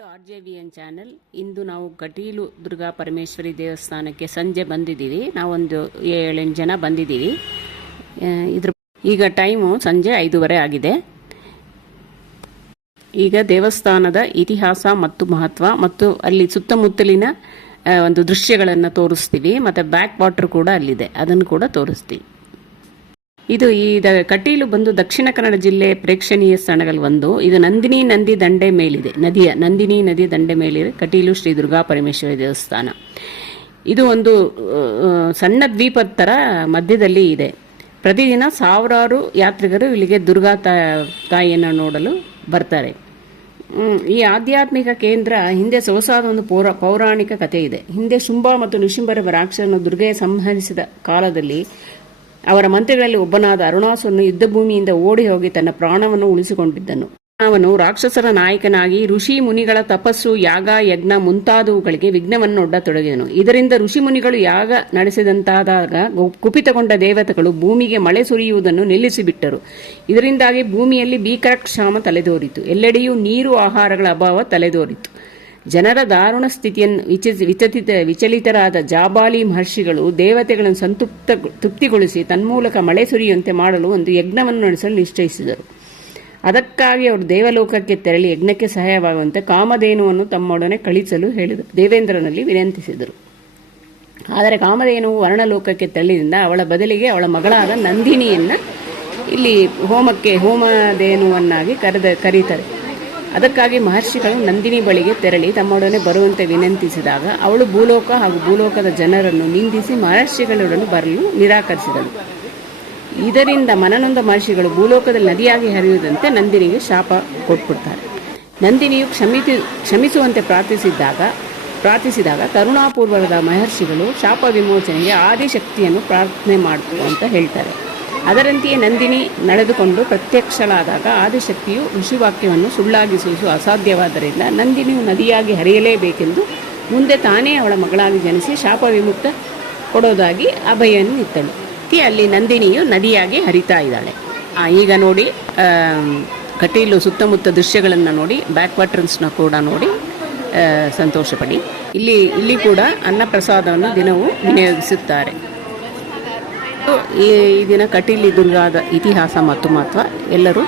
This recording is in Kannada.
To RJVN channel. ಇಂದು ನಾವು ಕಟೀಲು ದುರ್ಗಾ ಪರಮೇಶ್ವರಿ ದೇವಸ್ಥಾನಕ್ಕೆ ಸಂಜೆ ಬಂದಿದ್ದೀವಿ. ನಾವೊಂದು 7-8 ಜನ ಬಂದಿದ್ದೀವಿ. ಈಗ ಟೈಮು ಸಂಜೆ 5:30 ಆಗಿದೆ. ಈಗ ದೇವಸ್ಥಾನದ ಇತಿಹಾಸ ಮತ್ತು ಮಹತ್ವ ಮತ್ತು ಅಲ್ಲಿ ಸುತ್ತಮುತ್ತಲಿನ ಒಂದು ದೃಶ್ಯಗಳನ್ನು ತೋರಿಸ್ತೀವಿ. ಮತ್ತು ಬ್ಯಾಕ್ ವಾಟರ್ ಕೂಡ ಅಲ್ಲಿದೆ, ಅದನ್ನು ಕೂಡ ತೋರಿಸ್ತೀವಿ. ಇದು ಕಟೀಲು ಬಂದು ದಕ್ಷಿಣ ಕನ್ನಡ ಜಿಲ್ಲೆ ಪ್ರೇಕ್ಷಣೀಯ ಸ್ಥಳಗಳು ಒಂದು. ಇದು ನಂದಿನಿ ನದಿ ದಂಡೆ ಮೇಲಿದೆ, ನಂದಿನಿ ನದಿ ದಂಡೆ ಮೇಲಿದೆ ಕಟೀಲು ಶ್ರೀ ದುರ್ಗಾ ಪರಮೇಶ್ವರಿ ದೇವಸ್ಥಾನ. ಇದು ಒಂದು ಸಣ್ಣ ದ್ವೀಪದ ಥರ ಮಧ್ಯದಲ್ಲಿ ಇದೆ. ಪ್ರತಿದಿನ ಸಾವಿರಾರು ಯಾತ್ರಿಕರು ಇಲ್ಲಿಗೆ ದುರ್ಗಾ ತಾಯಿಯನ್ನು ನೋಡಲು ಬರ್ತಾರೆ. ಈ ಆಧ್ಯಾತ್ಮಿಕ ಕೇಂದ್ರ ಹಿಂದೆ ಸೊಗಸಾದ ಒಂದು ಪೌರಾಣಿಕ ಕಥೆ ಇದೆ. ಹಿಂದೆ ಶುಂಭ ಮತ್ತು ನಿಶುಂಭರ ರಾಕ್ಷಸನ್ನು ದುರ್ಗೆಯ ಸಂಹರಿಸಿದ ಕಾಲದಲ್ಲಿ ಅವರ ಮಂತ್ರಿಗಳಲ್ಲಿ ಒಬ್ಬನಾದ ಅರುಣಾಸುರನು ಯುದ್ಧಭೂಮಿಯಿಂದ ಓಡಿ ಹೋಗಿ ತನ್ನ ಪ್ರಾಣವನ್ನು ಉಳಿಸಿಕೊಂಡಿದ್ದನು. ಅವನು ರಾಕ್ಷಸರ ನಾಯಕನಾಗಿ ಋಷಿ ಮುನಿಗಳ ತಪಸ್ಸು, ಯಾಗ, ಯಜ್ಞ ಮುಂತಾದವುಗಳಿಗೆ ವಿಘ್ನವನ್ನು ಒಡ್ಡತೊಡಗಿದನು. ಇದರಿಂದ ಋಷಿ ಮುನಿಗಳು ಯಾಗ ನಡೆಸಿದಂತಾದಾಗ ಕುಪಿತಗೊಂಡ ದೇವತೆಗಳು ಭೂಮಿಗೆ ಮಳೆ ಸುರಿಯುವುದನ್ನು ನಿಲ್ಲಿಸಿಬಿಟ್ಟರು. ಇದರಿಂದಾಗಿ ಭೂಮಿಯಲ್ಲಿ ಭೀಕರ ಕ್ಷಾಮ ತಲೆದೋರಿತು. ಎಲ್ಲೆಡೆಯೂ ನೀರು, ಆಹಾರಗಳ ಅಭಾವ ತಲೆದೋರಿತು. ಜನರ ದಾರುಣ ಸ್ಥಿತಿಯನ್ನು ವಿಚಲಿತರಾದ ಜಾಬಾಲಿ ಮಹರ್ಷಿಗಳು ದೇವತೆಗಳನ್ನು ತೃಪ್ತಿಗೊಳಿಸಿ ತನ್ಮೂಲಕ ಮಳೆ ಸುರಿಯುವಂತೆ ಮಾಡಲು ಒಂದು ಯಜ್ಞವನ್ನು ನಡೆಸಲು ನಿಶ್ಚಯಿಸಿದರು. ಅದಕ್ಕಾಗಿ ಅವರು ದೇವಲೋಕಕ್ಕೆ ತೆರಳಿ ಯಜ್ಞಕ್ಕೆ ಸಹಾಯವಾಗುವಂತೆ ಕಾಮಧೇನುವನ್ನು ತಮ್ಮೊಡನೆ ಕಳಿಸಲು ಹೇಳಿದರು. ದೇವೇಂದ್ರನಲ್ಲಿ ವಿನಂತಿಸಿದರು. ಆದರೆ ಕಾಮಧೇನುವು ವರ್ಣಲೋಕಕ್ಕೆ ತೆರಳಿನಿಂದ ಅವಳ ಬದಲಿಗೆ ಅವಳ ಮಗಳಾದ ನಂದಿನಿಯನ್ನು ಇಲ್ಲಿ ಹೋಮಧೇನುವನ್ನಾಗಿ ಕರೀತಾರೆ. ಅದಕ್ಕಾಗಿ ಮಹರ್ಷಿಗಳು ನಂದಿನಿ ಬಳಿಗೆ ತೆರಳಿ ತಮ್ಮೊಡನೆ ಬರುವಂತೆ ವಿನಂತಿಸಿದಾಗ ಅವಳು ಭೂಲೋಕ ಹಾಗೂ ಭೂಲೋಕದ ಜನರನ್ನು ನಿಂದಿಸಿ ಮಹರ್ಷಿಗಳೊಡನೆ ಬರಲು ನಿರಾಕರಿಸಿದಳು. ಇದರಿಂದ ಮನನೊಂದ ಮಹರ್ಷಿಗಳು ಭೂಲೋಕದಲ್ಲಿ ನದಿಯಾಗಿ ಹರಿಯುವುದಂತೆ ನಂದಿನಿಗೆ ಶಾಪ ಕೊಟ್ಬಿಡ್ತಾರೆ. ನಂದಿನಿಯು ಕ್ಷಮಿಸುವಂತೆ ಪ್ರಾರ್ಥಿಸಿದಾಗ ಕರುಣಾಪೂರ್ವಕದ ಮಹರ್ಷಿಗಳು ಶಾಪ ವಿಮೋಚನೆಗೆ ಆದಿಶಕ್ತಿಯನ್ನು ಪ್ರಾರ್ಥನೆ ಮಾಡಿತು ಅಂತ ಹೇಳ್ತಾರೆ. ಅದರಂತೆಯೇ ನಂದಿನಿ ನಡೆದುಕೊಂಡು ಪ್ರತ್ಯಕ್ಷಳಾದಾಗ ಆದಿಶಕ್ತಿಯು ಋಷಿವಾಕ್ಯವನ್ನು ಸುಳ್ಳಾಗಿಸುವುದು ಅಸಾಧ್ಯವಾದ್ದರಿಂದ ನಂದಿನಿಯು ನದಿಯಾಗಿ ಹರಿಯಲೇಬೇಕೆಂದು ಮುಂದೆ ತಾನೇ ಅವಳ ಮಗಳಾಗಿ ಜನಿಸಿ ಶಾಪ ವಿಮುಕ್ತ ಕೊಡೋದಾಗಿ ಅಭಯನ್ನು ಇತ್ತಳು. ಅಲ್ಲಿ ನಂದಿನಿಯು ನದಿಯಾಗಿ ಹರಿತಾ ಇದ್ದಾಳೆ. ಈಗ ನೋಡಿ, ಕಟೀಲು ಸುತ್ತಮುತ್ತ ದೃಶ್ಯಗಳನ್ನು ನೋಡಿ, ಬ್ಯಾಕ್ ವಾಟರ್ಸ್ನ ಕೂಡ ನೋಡಿ ಸಂತೋಷಪಡಿ. ಇಲ್ಲಿ ಕೂಡ ಅನ್ನಪ್ರಸಾದವನ್ನು ದಿನವೂ ವಿನಿಯೋಗಿಸುತ್ತಾರೆ. ಈ ದಿನ ಕಟೀಲು ದುರ್ಗಾದ ಇತಿಹಾಸ ಮತ್ತು ಮಹತ್ವ ಎಲ್ಲರೂ